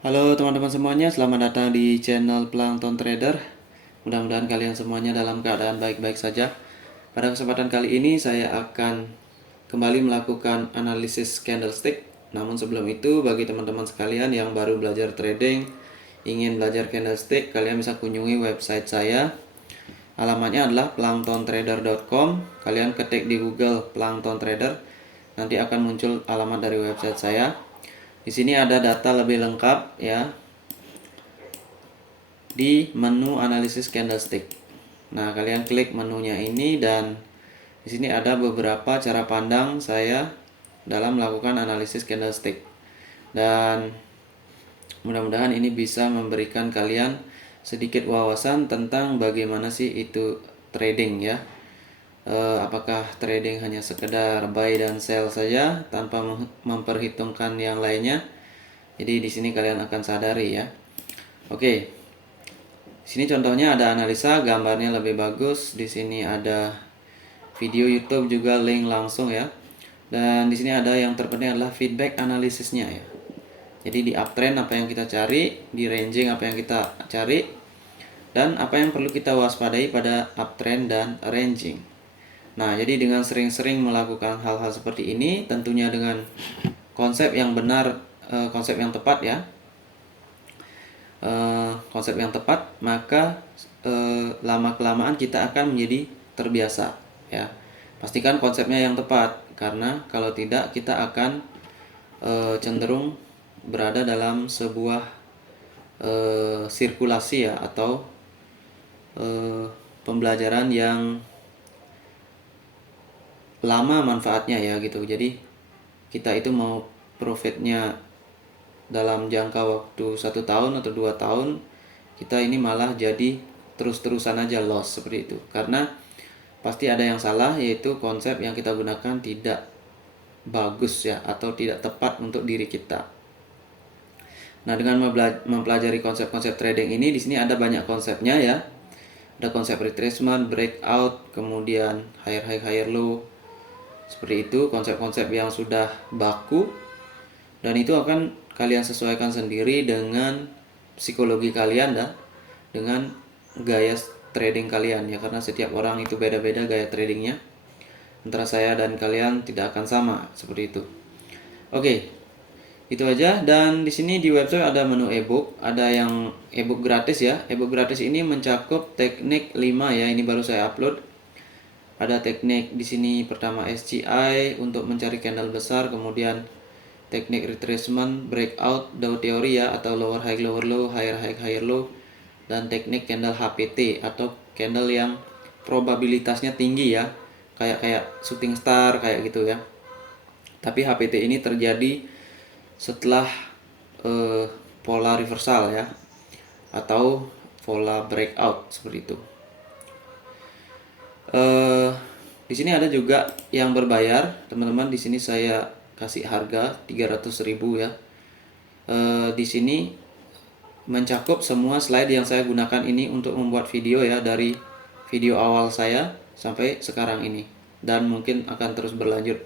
Halo teman-teman semuanya, selamat datang di channel Plankton Trader. Mudah-mudahan kalian semuanya dalam keadaan baik-baik saja. Pada kesempatan kali ini saya akan kembali melakukan analisis candlestick. Namun sebelum itu, bagi teman-teman sekalian yang baru belajar trading, ingin belajar candlestick, kalian bisa kunjungi website saya. Alamatnya adalah planktontrader.com. Kalian ketik di Google Plankton Trader, nanti akan muncul alamat dari website saya. Di sini ada data lebih lengkap ya di menu analisis candlestick. Nah, kalian klik menunya ini dan di sini ada beberapa cara pandang saya dalam melakukan analisis candlestick. Dan mudah-mudahan ini bisa memberikan kalian sedikit wawasan tentang bagaimana sih itu trading ya. Apakah trading hanya sekedar buy dan sell saja tanpa memperhitungkan yang lainnya? Jadi di sini kalian akan sadari ya. Oke. Sini contohnya ada analisa, gambarnya lebih bagus. Di sini ada video YouTube juga, link langsung ya. Dan di sini ada yang terpenting adalah feedback analisisnya ya. Jadi di uptrend apa yang kita cari, di ranging apa yang kita cari, dan apa yang perlu kita waspadai pada uptrend dan ranging. Nah, jadi dengan sering-sering melakukan hal-hal seperti ini, tentunya dengan konsep yang benar, konsep yang tepat ya, konsep yang tepat, maka lama kelamaan kita akan menjadi terbiasa ya. Pastikan konsepnya yang tepat, karena kalau tidak kita akan cenderung berada dalam sebuah sirkulasi ya, atau pembelajaran yang lama manfaatnya ya gitu. Jadi kita itu mau profitnya dalam jangka waktu 1 tahun atau 2 tahun, kita ini malah jadi terus-terusan aja loss seperti itu. Karena pasti ada yang salah, yaitu konsep yang kita gunakan tidak bagus ya, atau tidak tepat untuk diri kita. Nah, dengan mempelajari konsep-konsep trading ini, di sini ada banyak konsepnya ya. Ada konsep retracement, breakout, kemudian higher high, higher low. Seperti itu konsep-konsep yang sudah baku, dan itu akan kalian sesuaikan sendiri dengan psikologi kalian dan dengan gaya trading kalian ya, karena setiap orang itu beda-beda gaya tradingnya. Antara saya dan kalian tidak akan sama seperti itu. Oke, itu aja. Dan di sini di website ada menu ebook, ada yang ebook gratis ya. Ebook gratis ini mencakup teknik 5 ya, ini baru saya upload. Ada teknik di sini pertama SCI untuk mencari candle besar, kemudian teknik retracement, breakout, Dow theory ya, atau lower high lower low, higher high higher low, dan teknik candle HPT atau candle yang probabilitasnya tinggi ya, kayak shooting star kayak gitu ya. Tapi HPT ini terjadi setelah pola reversal ya, atau pola breakout seperti itu. Di sini ada juga yang berbayar, teman-teman. Di sini saya kasih harga 300.000 ya. Di sini mencakup semua slide yang saya gunakan ini untuk membuat video ya, dari video awal saya sampai sekarang ini, dan mungkin akan terus berlanjut.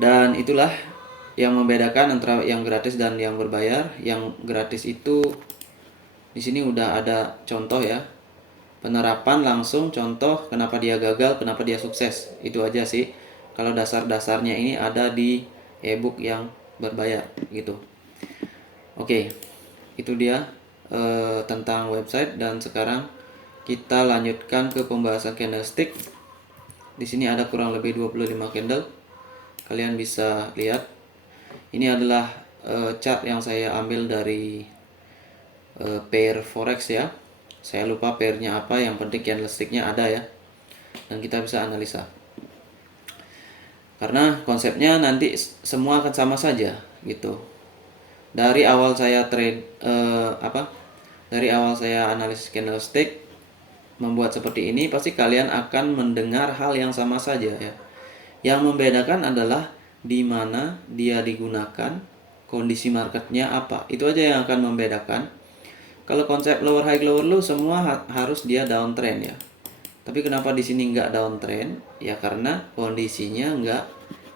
Dan itulah yang membedakan antara yang gratis dan yang berbayar. Yang gratis itu di sini udah ada contoh ya, penerapan langsung, contoh kenapa dia gagal, kenapa dia sukses. Itu aja sih. Kalau dasar-dasarnya ini ada di ebook yang berbayar gitu. Oke, itu dia tentang website. Dan sekarang kita lanjutkan ke pembahasan candlestick. Di sini ada kurang lebih 25 candle. Kalian bisa lihat. Ini adalah chart yang saya ambil dari pair forex ya. Saya lupa pairnya apa, yang penting candlesticknya ada ya, dan kita bisa analisa. Karena konsepnya nanti semua akan sama saja gitu. Dari awal saya dari awal saya analisis candlestick membuat seperti ini, pasti kalian akan mendengar hal yang sama saja ya. Yang membedakan adalah di mana dia digunakan, kondisi marketnya apa. Itu aja yang akan membedakan. Kalau konsep lower high lower low semua harus dia downtrend ya. Tapi kenapa di sini nggak downtrend? Ya karena kondisinya nggak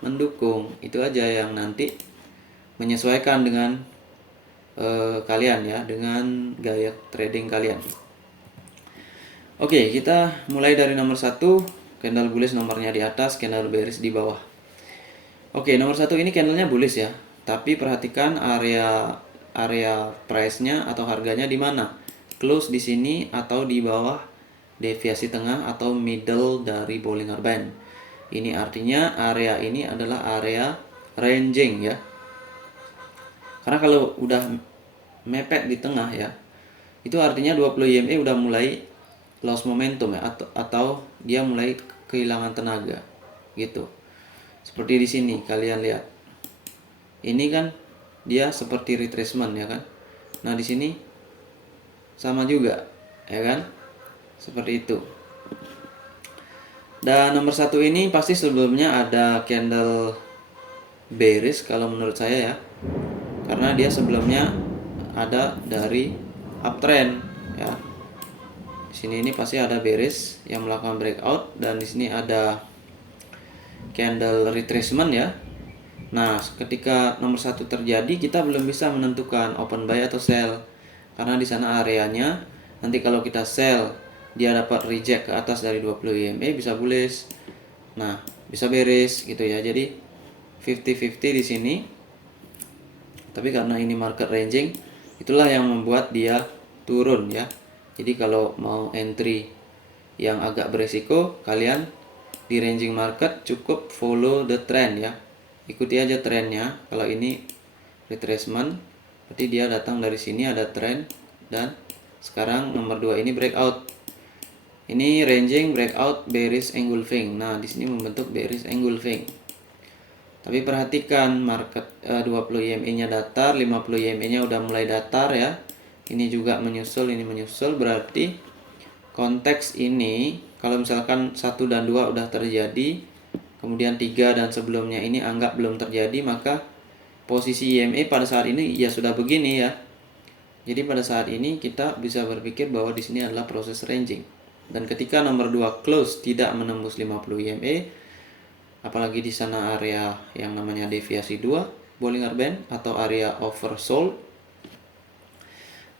mendukung. Itu aja yang nanti menyesuaikan dengan kalian ya, dengan gaya trading kalian. Oke, kita mulai dari nomor 1, candle bullish nomornya di atas, candle bearish di bawah. Oke, nomor 1 ini candlenya bullish ya. Tapi perhatikan area price-nya atau harganya di mana? Close di sini atau di bawah deviasi tengah atau middle dari Bollinger Band. Ini artinya area ini adalah area ranging ya. Karena kalau udah mepet di tengah ya, itu artinya 20 EMA udah mulai loss momentum ya, atau dia mulai kehilangan tenaga gitu. Seperti di sini kalian lihat. Ini kan dia seperti retracement ya kan. Nah, di sini sama juga ya kan. Seperti itu. Dan nomor 1 ini pasti sebelumnya ada candle bearish kalau menurut saya ya. Karena dia sebelumnya ada dari uptrend ya. Di sini ini pasti ada bearish yang melakukan breakout, dan di sini ada candle retracement ya. Nah, ketika nomor 1 terjadi, kita belum bisa menentukan open buy atau sell karena di sana areanya. Nanti kalau kita sell, dia dapat reject ke atas dari 20 EMA, bisa bullish. Nah, bisa bearish gitu ya. Jadi 50-50 di sini. Tapi karena ini market ranging, itulah yang membuat dia turun ya. Jadi kalau mau entry yang agak beresiko, kalian di ranging market cukup follow the trend ya. Ikuti aja trennya. Kalau ini retracement, berarti dia datang dari sini ada trend, dan sekarang nomor 2 ini breakout. Ini ranging breakout bearish engulfing. Nah, di sini membentuk bearish engulfing. Tapi perhatikan market 20 EMA-nya datar, 50 EMA-nya udah mulai datar ya. Ini juga menyusul, ini menyusul, berarti konteks ini kalau misalkan 1 dan 2 udah terjadi, kemudian 3 dan sebelumnya ini anggap belum terjadi, maka posisi EMA pada saat ini ya sudah begini ya. Jadi pada saat ini kita bisa berpikir bahwa di sini adalah proses ranging. Dan ketika nomor 2 close tidak menembus 50 EMA, apalagi di sana area yang namanya deviasi 2 Bollinger Band atau area oversold,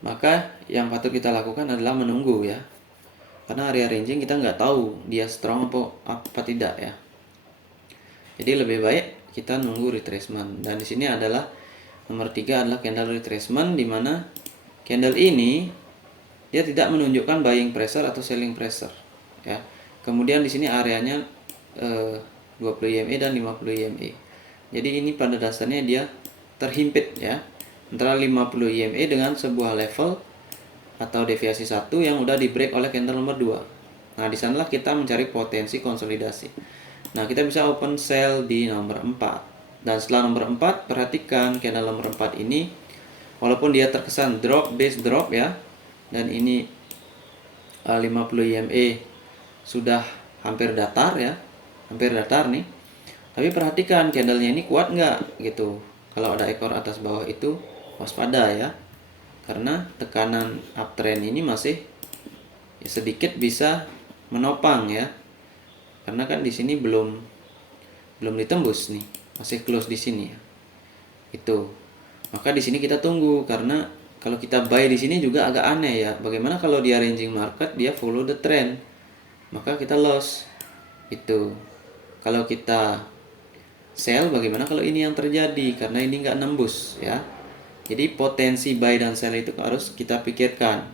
maka yang patut kita lakukan adalah menunggu ya. Karena area ranging kita nggak tahu dia strong apa tidak ya. Jadi lebih baik kita nunggu retracement. Dan di sini adalah nomor 3 adalah candle retracement, di mana candle ini dia tidak menunjukkan buying pressure atau selling pressure ya. Kemudian di sini areanya 20 EMA dan 50 EMA. Jadi ini pada dasarnya dia terhimpit ya antara 50 EMA dengan sebuah level atau deviasi 1 yang udah di break oleh candle nomor 2. Nah, di sanalah kita mencari potensi konsolidasi. Nah, kita bisa open sell di nomor 4. Dan setelah nomor 4, perhatikan candle nomor 4 ini walaupun dia terkesan drop, base drop ya. Dan ini 50 EMA sudah hampir datar ya. Hampir datar nih. Tapi perhatikan candlenya ini kuat nggak gitu. Kalau ada ekor atas bawah itu waspada ya. Karena tekanan uptrend ini masih ya, sedikit bisa menopang ya. Karena kan di sini belum ditembus nih, masih close di sini ya. Itu. Maka di sini kita tunggu, karena kalau kita buy di sini juga agak aneh ya. Bagaimana kalau dia ranging market dia follow the trend? Maka kita loss. Itu. Kalau kita sell, bagaimana kalau ini yang terjadi? Karena ini nggak nembus ya. Jadi potensi buy dan sell itu harus kita pikirkan.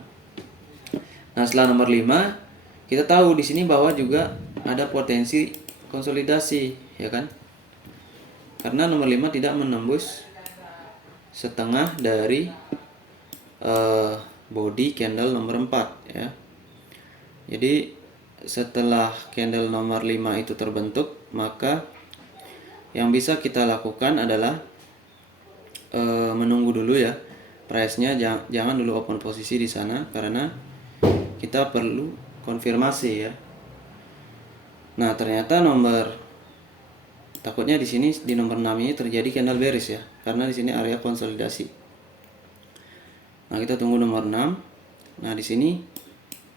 Nah, setelah nomor 5, kita tahu di sini bahwa juga ada potensi konsolidasi, ya kan? Karena nomor 5 tidak menembus setengah dari body candle nomor 4 ya. Jadi setelah candle nomor 5 itu terbentuk, maka yang bisa kita lakukan adalah menunggu dulu ya. Price-nya jangan dulu open posisi di sana, karena kita perlu konfirmasi ya. Nah, ternyata takutnya di sini di nomor 6 ini terjadi candle bearish ya, karena di sini area konsolidasi. Nah, kita tunggu nomor 6. Nah, di sini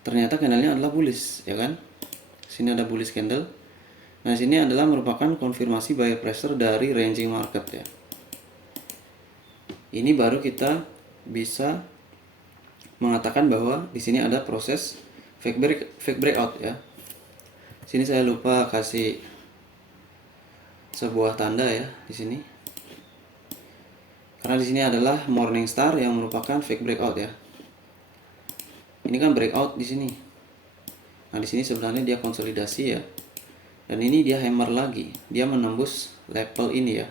ternyata candlenya adalah bullish ya kan. Sini ada bullish candle. Nah, sini adalah merupakan konfirmasi buyer pressure dari ranging market ya. Ini baru kita bisa mengatakan bahwa di sini ada proses fake breakout ya. Sini saya lupa kasih sebuah tanda ya di sini. Karena di sini adalah Morningstar yang merupakan fake breakout ya. Ini kan breakout di sini. Nah, di sini sebenarnya dia konsolidasi ya. Dan ini dia hammer lagi. Dia menembus level ini ya.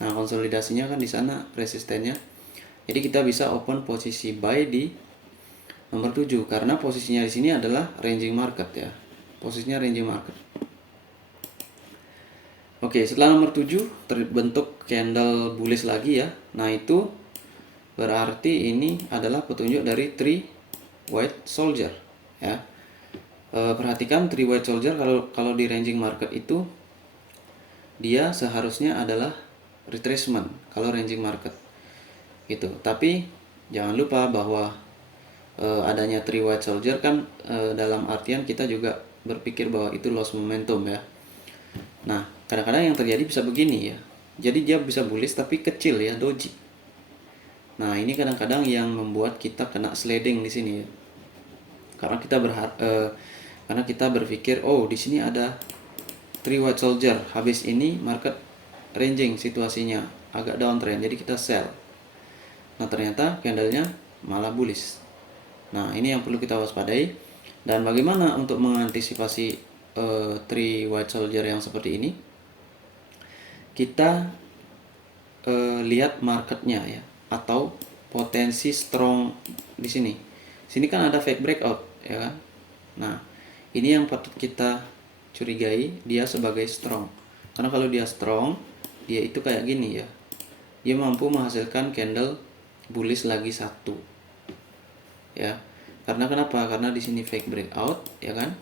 Nah, konsolidasinya kan di sana resistennya. Jadi kita bisa open posisi buy di nomor 7 karena posisinya di sini adalah ranging market ya. Posisinya ranging market. Oke, setelah nomor 7 terbentuk candle bullish lagi ya. Nah, itu berarti ini adalah petunjuk dari three white soldier ya. Perhatikan three white soldier kalau di ranging market itu dia seharusnya adalah retracement kalau ranging market gitu. Tapi jangan lupa bahwa adanya three white soldier kan dalam artian kita juga berpikir bahwa itu loss momentum ya. Nah, kadang-kadang yang terjadi bisa begini ya. Jadi dia bisa bullish tapi kecil ya, doji. Nah, ini kadang-kadang yang membuat kita kena sliding di sini ya. Karena kita berpikir, oh di sini ada three white soldier. Habis ini market ranging situasinya agak downtrend, jadi kita sell. Nah, ternyata candlenya malah bullish. Nah, ini yang perlu kita waspadai. Dan bagaimana untuk mengantisipasi three white soldier yang seperti ini? Kita lihat marketnya ya, atau potensi strong di sini. Sini kan ada fake breakout ya kan. Nah, ini yang patut kita curigai, dia sebagai strong. Karena kalau dia strong, dia itu kayak gini ya. Dia mampu menghasilkan candle bullish lagi satu. Ya. Karena kenapa? Karena di sini fake breakout, ya kan?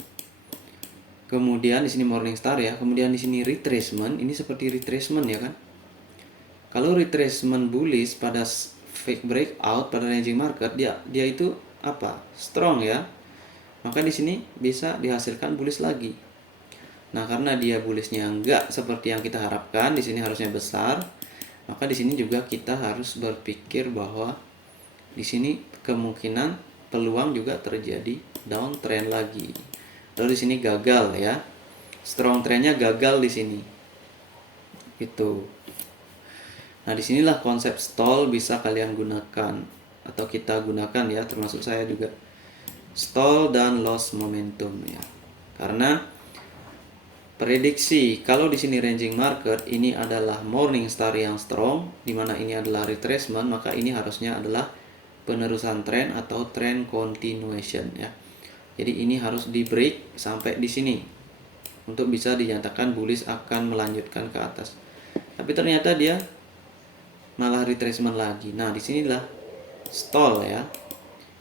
Kemudian di sini Morningstar ya, kemudian di sini retracement, ini seperti retracement ya kan? Kalau retracement bullish pada fake breakout pada ranging market, dia itu apa? Strong ya. Maka di sini bisa dihasilkan bullish lagi. Nah, karena dia bullishnya enggak seperti yang kita harapkan, di sini harusnya besar, maka di sini juga kita harus berpikir bahwa di sini kemungkinan peluang juga terjadi downtrend lagi. Lalu di sini gagal ya. Strong trendnya gagal di sini. Itu. Nah, disinilah konsep stall bisa kalian gunakan atau kita gunakan ya, termasuk saya juga. Stall dan loss momentum ya. Karena prediksi kalau di sini ranging market ini adalah Morningstar yang strong, di mana ini adalah retracement, maka ini harusnya adalah penerusan tren atau trend continuation ya. Jadi ini harus di break sampai di sini untuk bisa dinyatakan bullish akan melanjutkan ke atas. Tapi ternyata dia malah retracement lagi. Nah, disinilah stall ya.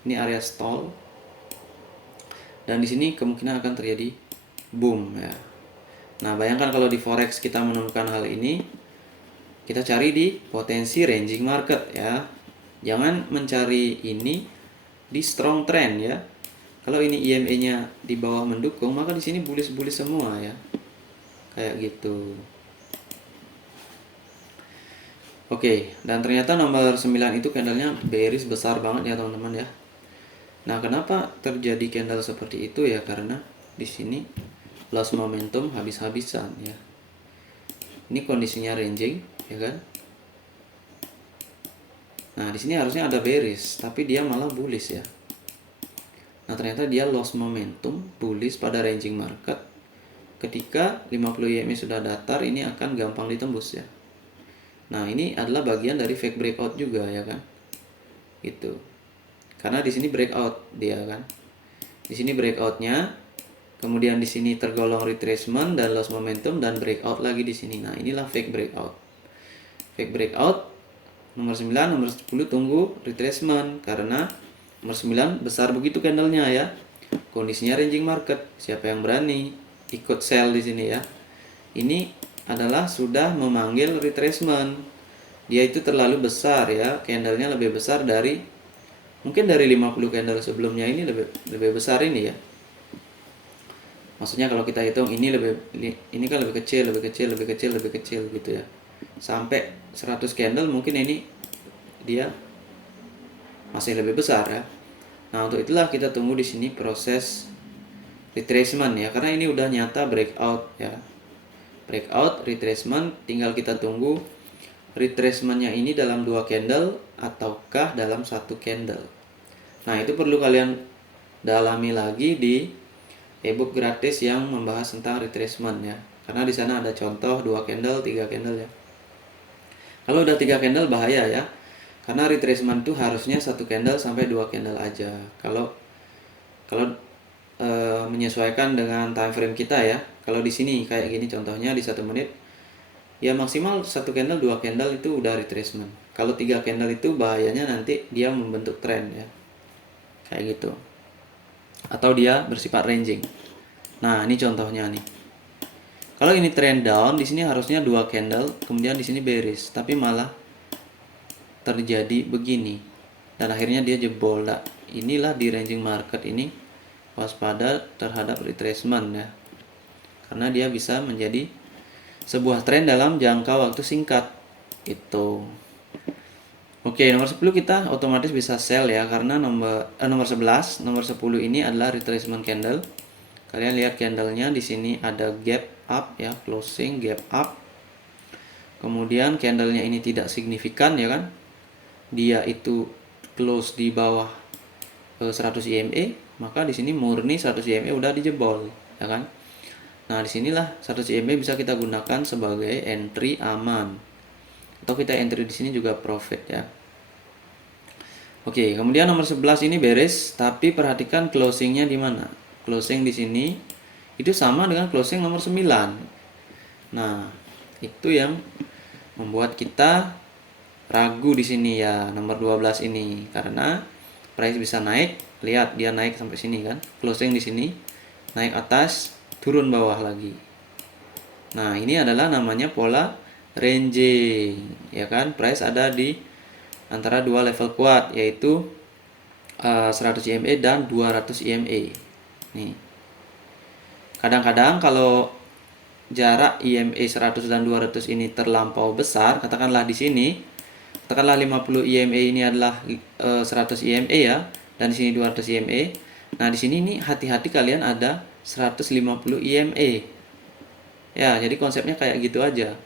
Ini area stall. Dan di sini kemungkinan akan terjadi boom ya. Nah, bayangkan kalau di forex kita menemukan hal ini, kita cari di potensi ranging market ya. Jangan mencari ini di strong trend ya. Kalau ini IMA-nya di bawah mendukung, maka di sini bullish semua ya. Kayak gitu. Oke, dan ternyata nomor 9 itu candlenya bearish besar banget ya teman-teman ya. Nah, kenapa terjadi candle seperti itu ya? Karena di sini loss momentum habis-habisan ya. Ini kondisinya ranging ya kan. Nah, di sini harusnya ada bearish, tapi dia malah bullish ya. Nah, ternyata dia loss momentum bullish pada ranging market. Ketika 50 EMA sudah datar, ini akan gampang ditembus ya. Nah, ini adalah bagian dari fake breakout juga ya kan. Gitu. Karena di sini breakout dia kan. Di sini breakoutnya, kemudian di sini tergolong retracement dan loss momentum dan breakout lagi di sini. Nah, inilah fake breakout. Fake breakout nomor 9, nomor 10 tunggu retracement karena nomor 9 besar begitu candlenya ya. Kondisinya ranging market. Siapa yang berani ikut sell di sini ya? Ini adalah sudah memanggil retracement. Dia itu terlalu besar ya. Candlenya lebih besar dari mungkin dari 50 candle sebelumnya, ini lebih besar ini ya. Maksudnya kalau kita hitung ini kan lebih kecil gitu ya. Sampai 100 candle mungkin ini dia masih lebih besar ya. Nah, untuk itulah kita tunggu di sini proses retracement ya, karena ini udah nyata breakout ya. Breakout, retracement, tinggal kita tunggu retracementnya ini dalam 2 candle ataukah dalam 1 candle. Nah, itu perlu kalian dalami lagi di ebook gratis yang membahas tentang retracement ya. Karena di sana ada contoh 2 candle, 3 candle ya. Kalau udah 3 candle bahaya ya. Karena retracement itu harusnya 1 candle sampai 2 candle aja. Kalau menyesuaikan dengan time frame kita ya. Kalau di sini kayak gini contohnya di 1 menit ya maksimal 1 candle 2 candle itu udah retracement. Kalau 3 candle itu bahayanya nanti dia membentuk trend ya, kayak gitu, atau dia bersifat ranging. Nah, ini contohnya nih. Kalau ini trend down, di sini harusnya 2 candle, kemudian di sini bearish, tapi malah terjadi begini dan akhirnya dia jebol. Nah, inilah di ranging market ini waspada terhadap retracement ya, karena dia bisa menjadi sebuah tren dalam jangka waktu singkat itu. Oke, nomor 10 kita otomatis bisa sell ya, karena nomor 11, nomor 10 ini adalah retracement candle. Kalian lihat candlenya di sini ada gap up ya, closing gap up. Kemudian candlenya ini tidak signifikan ya kan, dia itu close di bawah 100 EMA, maka di sini murni 100 EMA udah dijebol ya kan. Nah, disinilah 100 EMA bisa kita gunakan sebagai entry aman, atau kita entry di sini juga profit ya. Oke, kemudian nomor 11 ini beres, tapi perhatikan closingnya di mana. Closing di sini itu sama dengan closing nomor 9. Nah, itu yang membuat kita ragu di sini ya, nomor 12 ini, karena price bisa naik. Lihat dia naik sampai sini kan, closing di sini, naik atas, turun bawah lagi. Nah, ini adalah namanya pola ranging ya kan, price ada di antara dua level kuat, yaitu 100 EMA dan 200 EMA. Nih, kadang-kadang kalau jarak EMA 100 dan 200 ini terlampau besar, katakanlah di sini, katakanlah 50 EMA ini adalah 100 EMA ya, dan di sini 200 EMA. Nah, di sini nih hati-hati kalian ada 150 EMA. Ya, jadi konsepnya kayak gitu aja.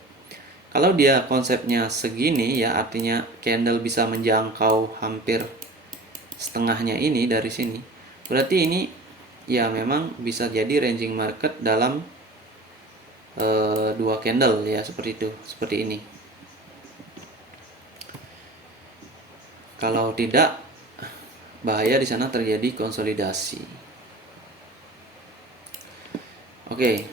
Kalau dia konsepnya segini ya, artinya candle bisa menjangkau hampir setengahnya ini dari sini. Berarti ini ya memang bisa jadi ranging market dalam 2 candle ya, seperti itu, seperti ini. Kalau tidak, bahaya di sana terjadi konsolidasi. Oke,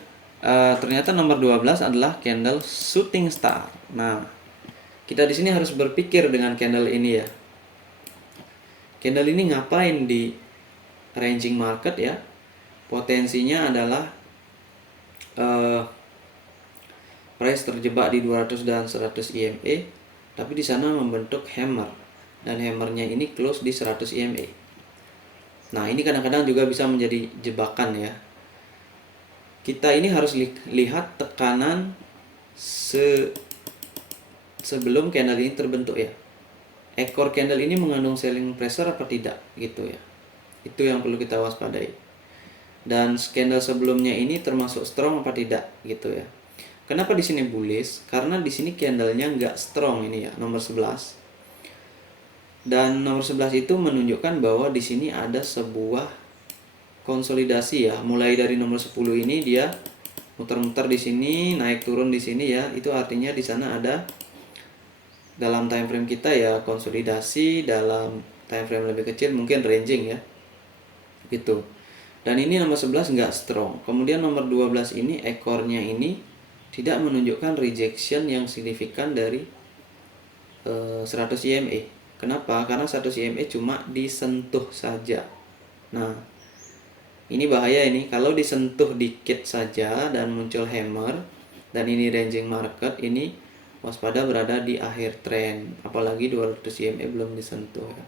ternyata nomor 12 adalah candle shooting star. Nah, kita di sini harus berpikir dengan candle ini ya. Candle ini ngapain di ranging market ya? Potensinya adalah price terjebak di 200 dan 100 EMA, tapi di sana membentuk hammer, dan hammernya ini close di 100 EMA. Nah, ini kadang-kadang juga bisa menjadi jebakan ya. Kita ini harus lihat tekanan sebelum candle ini terbentuk ya. Ekor candle ini mengandung selling pressure apa tidak gitu ya. Itu yang perlu kita waspadai. Dan candle sebelumnya ini termasuk strong apa tidak gitu ya. Kenapa di sini bullish? Karena di sini candlenya nggak strong ini ya, nomor 11. Dan nomor 11 itu menunjukkan bahwa di sini ada sebuah konsolidasi ya. Mulai dari nomor 10 ini dia muter-muter di sini, naik turun di sini ya. Itu artinya di sana ada, dalam time frame kita ya, konsolidasi, dalam time frame lebih kecil mungkin ranging ya. Gitu. Dan ini nomor 11 nggak strong. Kemudian nomor 12 ini ekornya ini tidak menunjukkan rejection yang signifikan dari 100 EMA. Kenapa? Karena 100 EMA cuma disentuh saja. Nah, ini bahaya ini. Kalau disentuh dikit saja dan muncul hammer, dan ini ranging market, ini waspada berada di akhir trend. Apalagi 200 EMA belum disentuh ya.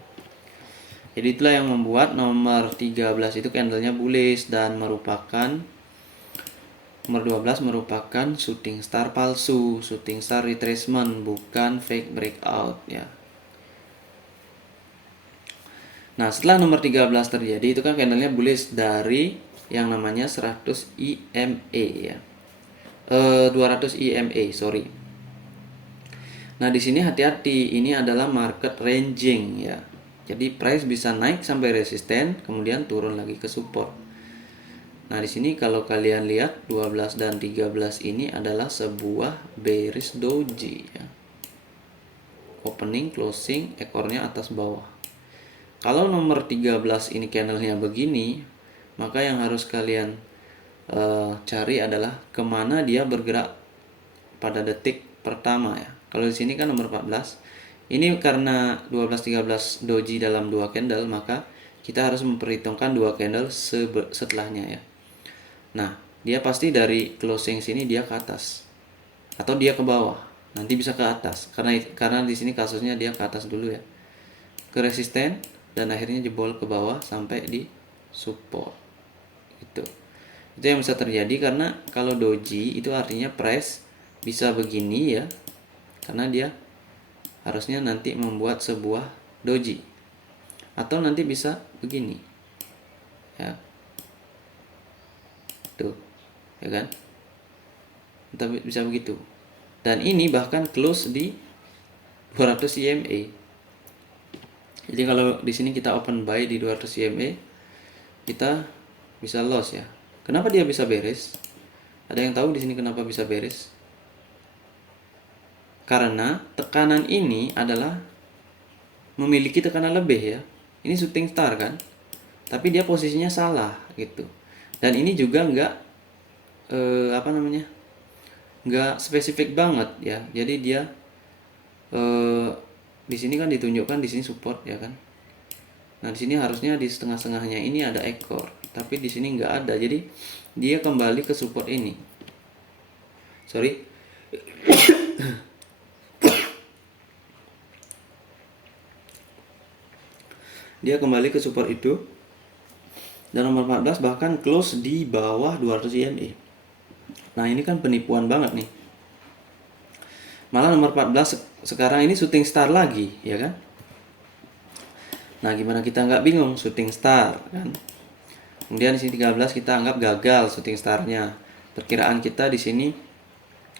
Jadi itulah yang membuat nomor 13 itu candlenya bullish dan merupakan, nomor 12 merupakan shooting star palsu, shooting star retracement, bukan fake breakout ya. Nah, setelah nomor 13 terjadi, itu kan candlenya bullish dari yang namanya 100 EMA ya. 200 EMA, sorry. Nah, di sini hati-hati, ini adalah market ranging ya. Jadi price bisa naik sampai resisten, kemudian turun lagi ke support. Nah, di sini kalau kalian lihat 12 dan 13 ini adalah sebuah bearish doji ya. Opening, closing, ekornya atas bawah. Kalau nomor 13 ini candlenya begini, maka yang harus kalian cari adalah kemana dia bergerak pada detik pertama ya. Kalau di sini kan nomor 14. Ini karena 12-13 doji dalam dua candle, maka kita harus memperhitungkan dua candle setelahnya ya. Nah, dia pasti dari closing sini dia ke atas atau dia ke bawah. Nanti bisa ke atas karena di sini kasusnya dia ke atas dulu ya. Ke resisten dan akhirnya jebol ke bawah sampai di support. Itu yang bisa terjadi karena kalau doji itu artinya price bisa begini ya. Karena dia harusnya nanti membuat sebuah doji atau nanti bisa begini ya, tuh ya kan, tapi bisa begitu. Dan ini bahkan close di 200 EMA. Jadi kalau di sini kita open buy di 200 EMA, kita bisa loss ya. Kenapa dia bisa beres? Ada yang tahu di sini kenapa bisa beres? Karena tekanan ini adalah memiliki tekanan lebih ya. Ini shooting star kan, tapi dia posisinya salah gitu. Dan ini juga nggak nggak spesifik banget ya. Jadi dia di sini kan ditunjukkan di sini support ya kan. Nah di sini harusnya di setengah-setengahnya ini ada ekor, tapi di sini nggak ada. Jadi dia kembali ke support ini. Sorry. Dia kembali ke support itu. Dan nomor 14 bahkan close di bawah 200 EMA. Nah ini kan penipuan banget nih. Malah nomor 14 sekarang ini shooting star lagi ya kan. Nah gimana kita nggak bingung shooting star kan. Kemudian di sini 13 kita anggap gagal shooting starnya. Perkiraan kita di sini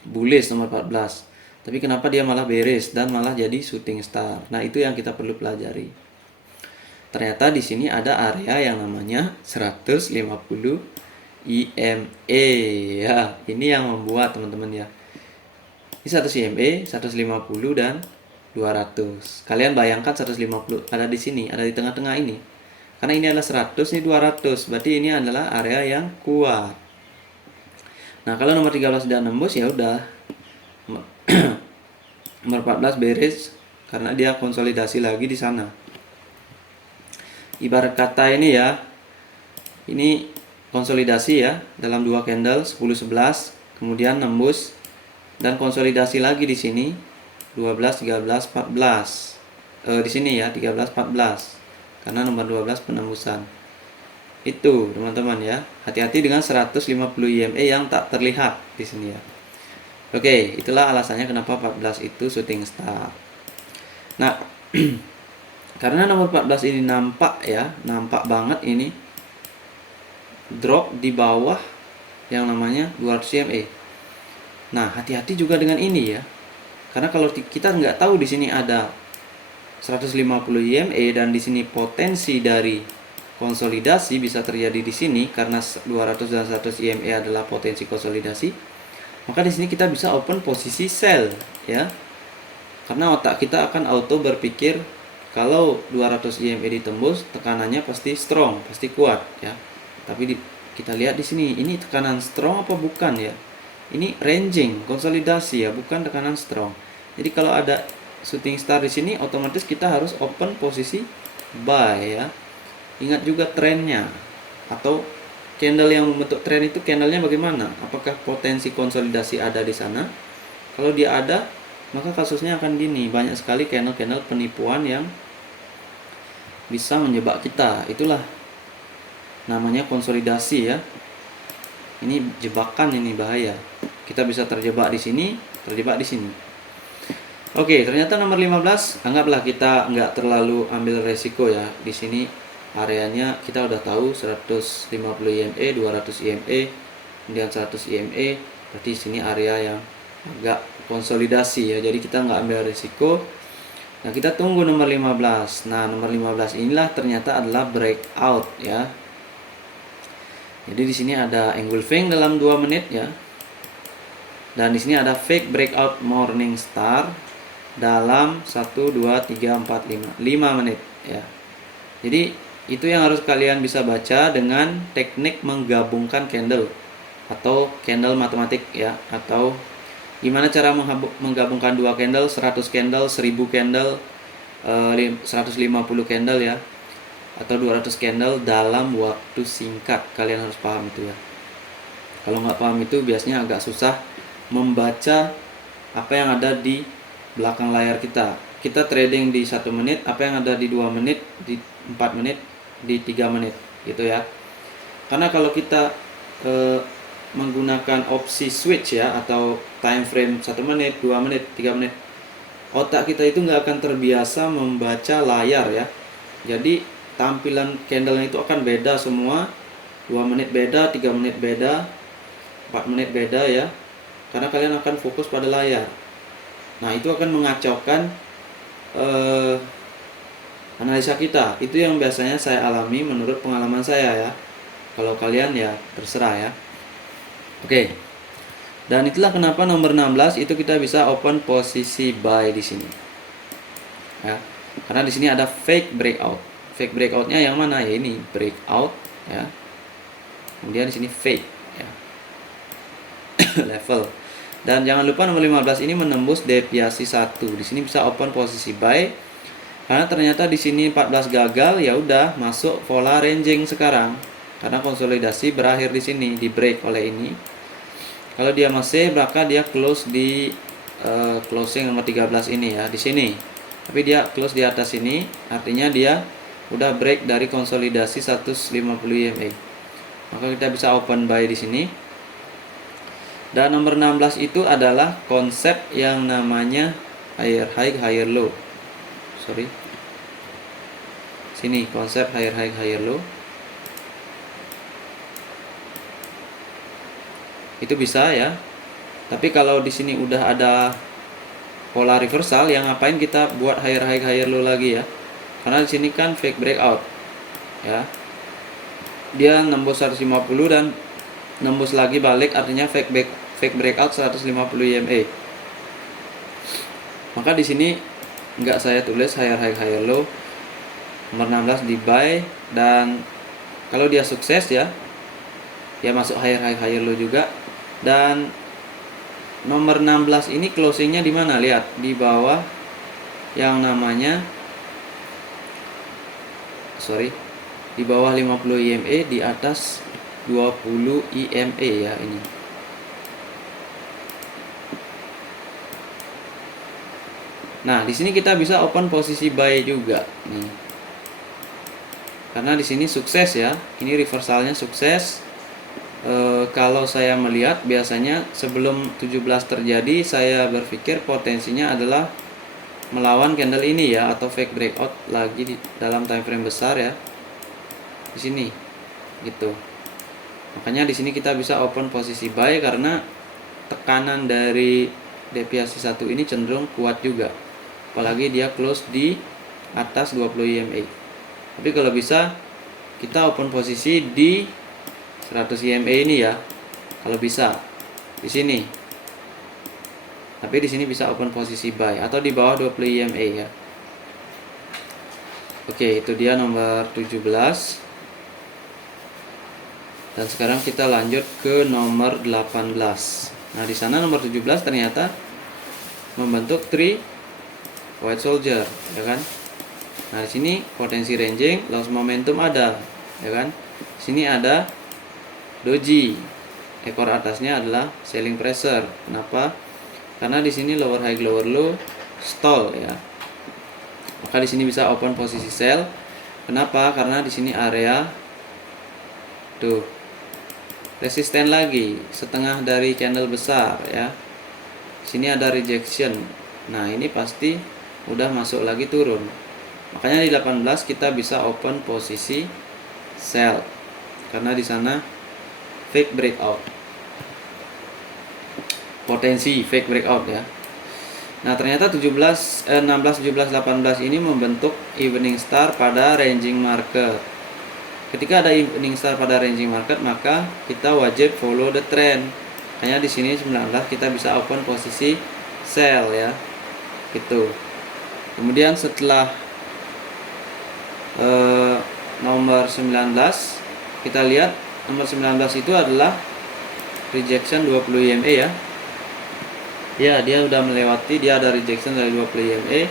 bullish nomor 14. Tapi kenapa dia malah bearish dan malah jadi shooting star? Nah itu yang kita perlu pelajari. Ternyata di sini ada area yang namanya 150 EMA ya. Ini yang membuat teman-teman ya. Ini 100 EMA, 150 dan 200. Kalian bayangkan 150 ada di sini, ada di tengah-tengah ini. Karena ini adalah 100, ini 200. Berarti ini adalah area yang kuat. Nah, kalau nomor 13 sudah nembus ya udah. Nomor 14 beres karena dia konsolidasi lagi di sana. Ibarat kata ini ya, ini konsolidasi ya dalam dua candle 10-11, kemudian nembus dan konsolidasi lagi di sini 12, 13, 14. Di sini ya 13, 14 karena nomor 12 penembusan. Itu teman-teman ya, hati-hati dengan 150 EMA yang tak terlihat di sini ya. Oke, itulah alasannya kenapa 14 itu shooting star. Nah karena nomor 14 ini nampak banget ini drop di bawah yang namanya 200 EMA. Nah, hati-hati juga dengan ini ya. Karena kalau kita nggak tahu di sini ada 150 EMA dan di sini potensi dari konsolidasi bisa terjadi di sini karena 200 dan 100 EMA adalah potensi konsolidasi. Maka di sini kita bisa open posisi sell ya. Karena otak kita akan auto berpikir kalau 200 EMA ditembus, tekanannya pasti strong, pasti kuat ya. Tapi kita lihat di sini, ini tekanan strong apa bukan ya? Ini ranging, konsolidasi ya, bukan tekanan strong. Jadi kalau ada shooting star di sini, otomatis kita harus open posisi buy ya. Ingat juga trennya atau candle yang membentuk tren itu candlenya bagaimana? Apakah potensi konsolidasi ada di sana? Kalau dia ada, maka kasusnya akan gini, banyak sekali candle-candle penipuan yang bisa menjebak kita. Itulah namanya konsolidasi ya. Ini jebakan, ini bahaya. Kita bisa terjebak di sini, terjebak di sini. Oke, ternyata nomor 15, anggaplah kita nggak terlalu ambil resiko ya. Di sini areanya kita udah tahu 150 IME, 200 IME, kemudian 100 IME. Berarti sini area yang agak konsolidasi ya. Jadi kita nggak ambil resiko. Nah, kita tunggu nomor 15. Nah, nomor 15 inilah ternyata adalah breakout ya. Jadi di sini ada engulfing dalam 2 menit ya. Dan di sini ada fake breakout morning star dalam 1 2 3 4 5 menit ya. Jadi itu yang harus kalian bisa baca dengan teknik menggabungkan candle atau candle matematik ya, atau gimana cara menggabungkan 2 candle, 100 candle, 1000 candle, 150 candle ya, atau 200 candle dalam waktu singkat. Kalian harus paham itu ya. Kalau nggak paham itu biasanya agak susah membaca apa yang ada di belakang layar kita. Kita trading di 1 menit, apa yang ada di 2 menit, di 4 menit, di 3 menit gitu ya. Karena kalau kita menggunakan opsi switch ya, atau time frame 1 menit, 2 menit, 3 menit, otak kita itu nggak akan terbiasa membaca layar ya. Jadi tampilan candle itu akan beda semua. 2 menit beda, 3 menit beda, 4 menit beda ya. Karena kalian akan fokus pada layar. Nah, itu akan mengacaukan analisa kita. Itu yang biasanya saya alami menurut pengalaman saya ya. Kalau kalian ya terserah ya. Oke. Dan itulah kenapa nomor 16 itu kita bisa open posisi buy di sini. Ya. Karena di sini ada fake breakout. Fake breakoutnya yang mana ya? Ini breakout ya. Kemudian di sini fake ya. Level. Dan jangan lupa nomor 15 ini menembus deviasi 1. Di sini bisa open posisi buy. Karena ternyata di sini 14 gagal, ya udah masuk pola ranging sekarang. Karena konsolidasi berakhir di sini, di break oleh ini. Kalau dia masih, maka dia close di closing nomor 13 ini ya, di sini. Tapi dia close di atas ini, artinya dia udah break dari konsolidasi 150 EMA. Maka kita bisa open buy di sini. Dan nomor 16 itu adalah konsep yang namanya higher high higher low. Sorry. Sini konsep higher high higher low. Itu bisa ya. Tapi kalau di sini udah ada pola reversal, yang ngapain kita buat higher high higher low lagi ya? Karena di sini kan fake breakout. Ya. Dia nembus 150 dan nembus lagi balik, artinya fake breakout 150 EMA. Maka di sini nggak saya tulis higher high higher low. Nomor 16 di buy, dan kalau dia sukses ya, dia masuk higher high higher low juga. Dan nomor 16 ini closingnya di mana? Lihat di bawah yang namanya di bawah 50 EMA, di atas 20 EMA ya ini. Nah, di sini kita bisa open posisi buy juga nih. Karena di sini sukses ya. Ini reversalnya sukses. Kalau saya melihat biasanya sebelum 17 terjadi, saya berpikir potensinya adalah melawan candle ini ya, atau fake breakout lagi dalam time frame besar ya. Di sini gitu. Makanya di sini kita bisa open posisi buy karena tekanan dari deviasi 1 ini cenderung kuat juga. Apalagi dia close di atas 20 EMA. Tapi kalau bisa kita open posisi di 100 EMA ini ya. Kalau bisa di sini. Tapi di sini bisa open posisi buy atau di bawah 20 EMA ya. Oke, itu dia nomor 17. Dan sekarang kita lanjut ke nomor 18. Nah, di sana nomor 17 ternyata membentuk tree white soldier, ya kan? Nah, di sini potensi ranging, loss momentum ada, ya kan? Di sini ada doji. Ekor atasnya adalah selling pressure. Kenapa? Karena di sini lower high lower low stall ya. Maka di sini bisa open posisi sell. Kenapa? Karena di sini area tuh resisten lagi, setengah dari candle besar ya. Di sini ada rejection Nah, ini pasti udah masuk lagi turun. Makanya di 18 kita bisa open posisi sell karena di sana fake breakout. Potensi fake breakout ya. Nah, ternyata 16, 17, 18 ini membentuk evening star pada ranging market. Ketika ada evening star pada ranging market, maka kita wajib follow the trend. Hanya di sini 19 kita bisa open posisi sell ya. Gitu. Kemudian setelah nomor 19, kita lihat nomor 19 itu adalah rejection 20 EMA ya. Ya, dia udah melewati, dia ada rejection dari 20 EMA.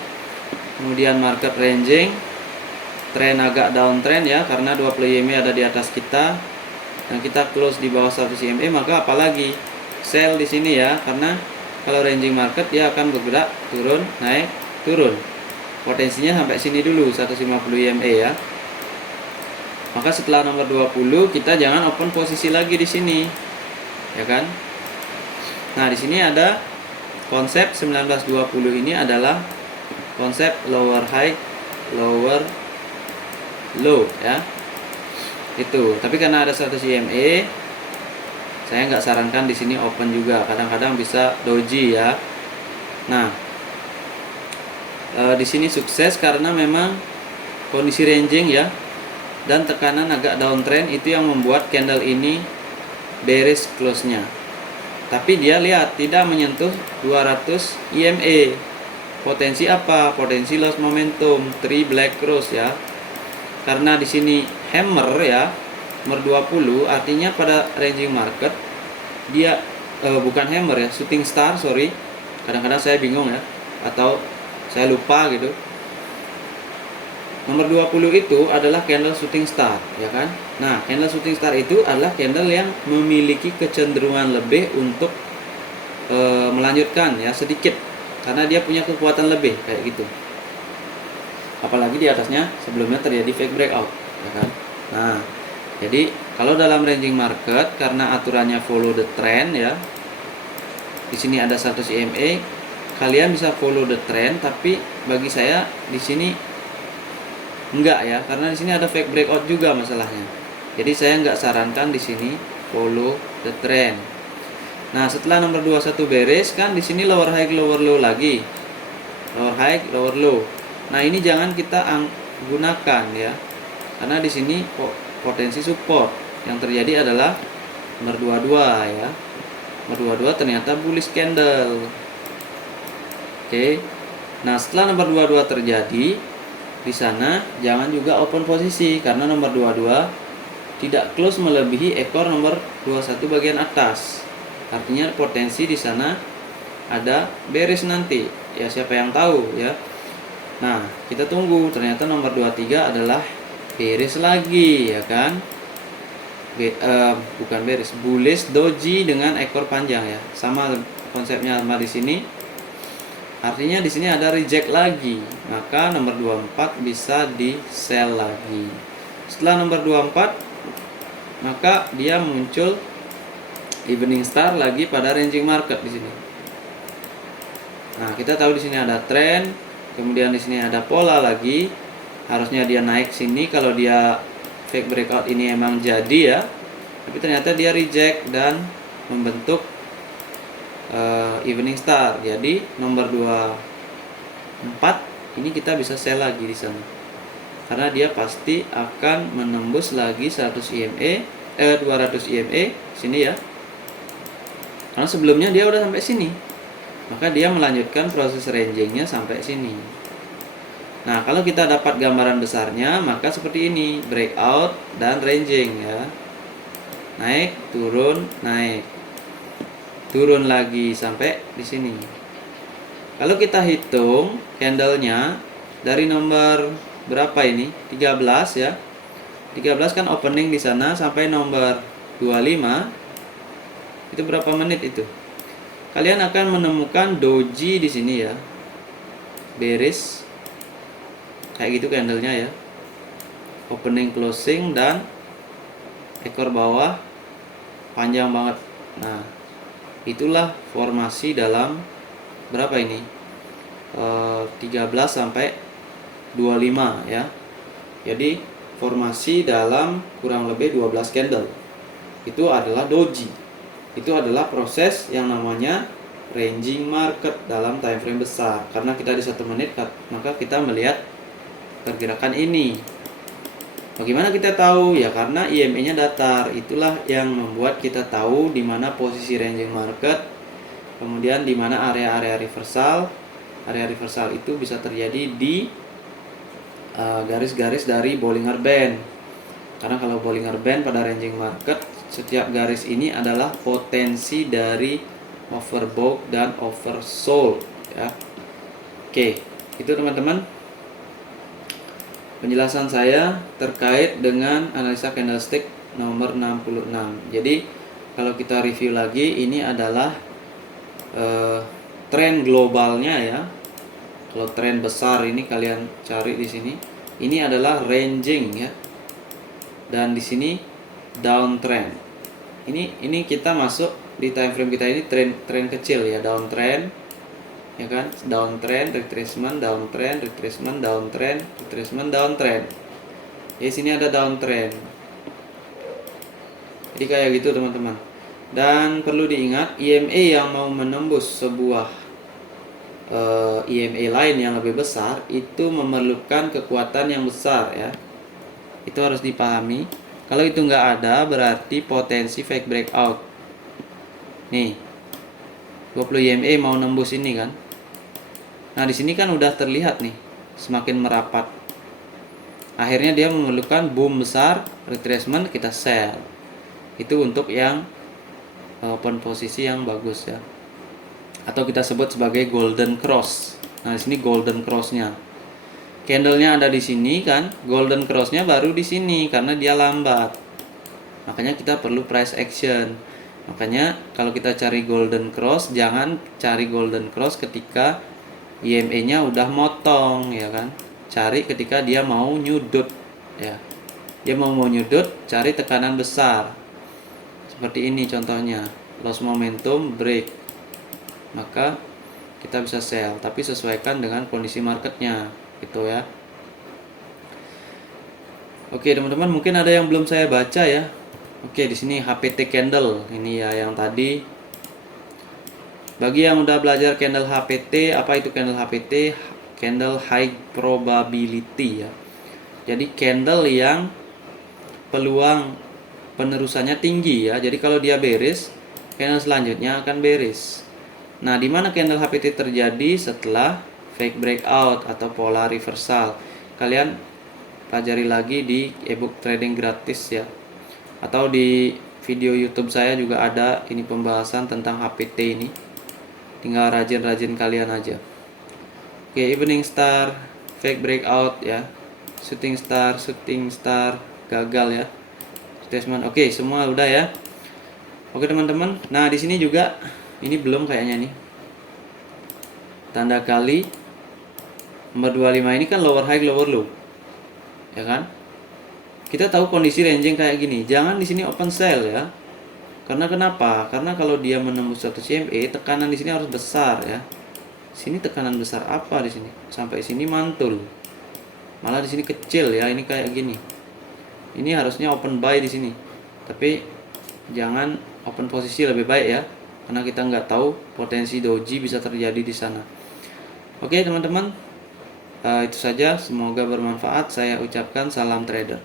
Kemudian market ranging, tren agak downtrend ya, karena 20 EMA ada di atas kita dan kita close di bawah 100 EMA, maka apalagi sell di sini ya, karena kalau ranging market dia akan bergerak turun, naik, turun. Potensinya sampai sini dulu 150 EMA ya. Maka setelah nomor 20 kita jangan open posisi lagi di sini. Ya kan? Nah, di sini ada konsep 1920 ini adalah konsep lower high, lower low ya. Itu. Tapi karena ada 100 EMA, saya nggak sarankan di sini open juga. Kadang-kadang bisa doji ya. Nah, di sini sukses karena memang kondisi ranging ya dan tekanan agak downtrend itu yang membuat candle ini bearish close-nya. Tapi dia lihat tidak menyentuh 200 EMA. Potensi apa? Potensi loss momentum, 3 black cross ya. Karena di sini hammer ya, nomor 20 artinya pada ranging market dia bukan hammer ya, shooting star, sorry. Kadang-kadang saya bingung ya, atau saya lupa gitu. Nomor 20 itu adalah candle shooting star, ya kan? Nah, candle shooting star itu adalah candle yang memiliki kecenderungan lebih untuk melanjutkan ya sedikit, karena dia punya kekuatan lebih kayak gitu. Apalagi di atasnya sebelumnya terjadi fake breakout, ya kan? Nah, jadi kalau dalam ranging market karena aturannya follow the trend ya. Di sini ada 100 EMA, kalian bisa follow the trend, tapi bagi saya di sini enggak ya, karena di sini ada fake breakout juga masalahnya. Jadi saya enggak sarankan di sini follow the trend. Nah, setelah nomor 21 beres kan di sini lower high lower low lagi. Lower high lower low. Nah, ini jangan kita gunakan ya. Karena di sini potensi support yang terjadi adalah nomor 22 ya. Nomor 22 ternyata bullish candle. Oke. Nah, setelah nomor 22 terjadi, di sana jangan juga open posisi karena nomor 22 tidak close melebihi ekor nomor 21 bagian atas. Artinya potensi di sana ada bearish nanti. Ya, siapa yang tahu ya. Nah, kita tunggu. Ternyata nomor 23 adalah bearish lagi ya kan. Bukan bearish, bullish doji dengan ekor panjang ya. Sama konsepnya sama di sini. Artinya di sini ada reject lagi, maka nomor 24 bisa di sell lagi. Setelah nomor 24, maka dia muncul evening star lagi pada ranging market di sini. Nah, kita tahu di sini ada trend, kemudian di sini ada pola lagi. Harusnya dia naik sini kalau dia fake breakout ini emang jadi ya. Tapi ternyata dia reject dan membentuk evening star. Jadi nomor 24 ini kita bisa sell lagi di sana. Karena dia pasti akan menembus lagi 100 EMA 200 EMA sini ya. Karena sebelumnya dia udah sampai sini. Maka dia melanjutkan proses rangingnya sampai sini. Nah, kalau kita dapat gambaran besarnya, maka seperti ini, breakout dan ranging ya. Naik, turun, naik. Turun lagi sampai di sini. Kalau kita hitung candlenya dari nomor berapa ini? 13 ya. 13 kan opening di sana sampai nomor 25. Itu berapa menit itu? Kalian akan menemukan doji di sini ya. Bearish. Kayak gitu candlenya ya. Opening, closing, dan ekor bawah panjang banget. Nah, itulah formasi dalam berapa ini? 13 sampai 25 ya. Jadi formasi dalam kurang lebih 12 candle itu adalah doji. Itu adalah proses yang namanya ranging market dalam time frame besar. Karena kita di 1 menit, maka kita melihat pergerakan ini. Bagaimana kita tahu? Ya karena EMA-nya datar. Itulah yang membuat kita tahu di mana posisi ranging market, kemudian di mana area-area reversal. Area reversal itu bisa terjadi di garis-garis dari Bollinger Band. Karena kalau Bollinger Band pada ranging market, setiap garis ini adalah potensi dari overbought dan oversold ya. Oke, itu teman-teman penjelasan saya terkait dengan analisa candlestick nomor 66. Jadi kalau kita review lagi, ini adalah tren globalnya ya. Kalau tren besar ini kalian cari di sini. Ini adalah ranging ya. Dan di sini downtrend. Ini kita masuk di time frame kita ini tren kecil ya, downtrend. Ya kan? Downtrend, retracement, downtrend, retracement, downtrend, retracement, downtrend. Ya sini ada downtrend. Jadi kayak gitu teman-teman. Dan perlu diingat, EMA yang mau menembus sebuah EMA lain yang lebih besar itu memerlukan kekuatan yang besar ya. Itu harus dipahami. Kalau itu nggak ada, berarti potensi fake breakout. Nih, 20 EMA mau nembus ini kan. Nah di sini kan udah terlihat nih, semakin merapat. Akhirnya dia memerlukan boom besar, retracement, kita sell. Itu untuk yang open posisi yang bagus ya. Atau kita sebut sebagai golden cross. Nah di sini golden crossnya. Candlenya ada di sini kan, golden crossnya baru di sini karena dia lambat. Makanya kita perlu price action. Makanya kalau kita cari golden cross, jangan cari golden cross ketika EMA-nya udah motong ya kan. Cari ketika dia mau nyudut ya. Dia mau nyudut, cari tekanan besar. Seperti ini contohnya. Loss momentum break. Maka kita bisa sell, tapi sesuaikan dengan kondisi marketnya gitu ya. Oke teman-teman, mungkin ada yang belum saya baca ya. Oke, di sini HPT candle ini ya yang tadi. Bagi yang udah belajar candle HPT, apa itu candle HPT? Candle high probability ya. Jadi candle yang peluang penerusannya tinggi ya. Jadi kalau dia bearish, candle selanjutnya akan bearish. Nah, di mana candle HPT terjadi? Setelah fake breakout atau pola reversal. Kalian pelajari lagi di ebook trading gratis ya. Atau di video YouTube saya juga ada ini pembahasan tentang HPT ini. Tinggal rajin-rajin kalian aja. Oke, evening star, fake breakout ya. Shooting star, gagal ya. Retracement. Oke, semua udah ya. Oke, teman-teman. Nah, di sini juga ini belum kayaknya nih. Tanda kali nomor 25 ini kan lower high, lower low. Ya kan? Kita tahu kondisi ranging kayak gini. Jangan di sini open sell ya. Karena kenapa? Karena kalau dia menembus 100 CME, tekanan di sini harus besar ya. Sini tekanan besar apa di sini? Sampai sini mantul. Malah di sini kecil ya, ini kayak gini. Ini harusnya open buy di sini. Tapi jangan open posisi, lebih baik ya. Karena kita nggak tahu potensi doji bisa terjadi di sana. Oke teman-teman, itu saja. Semoga bermanfaat. Saya ucapkan salam trader.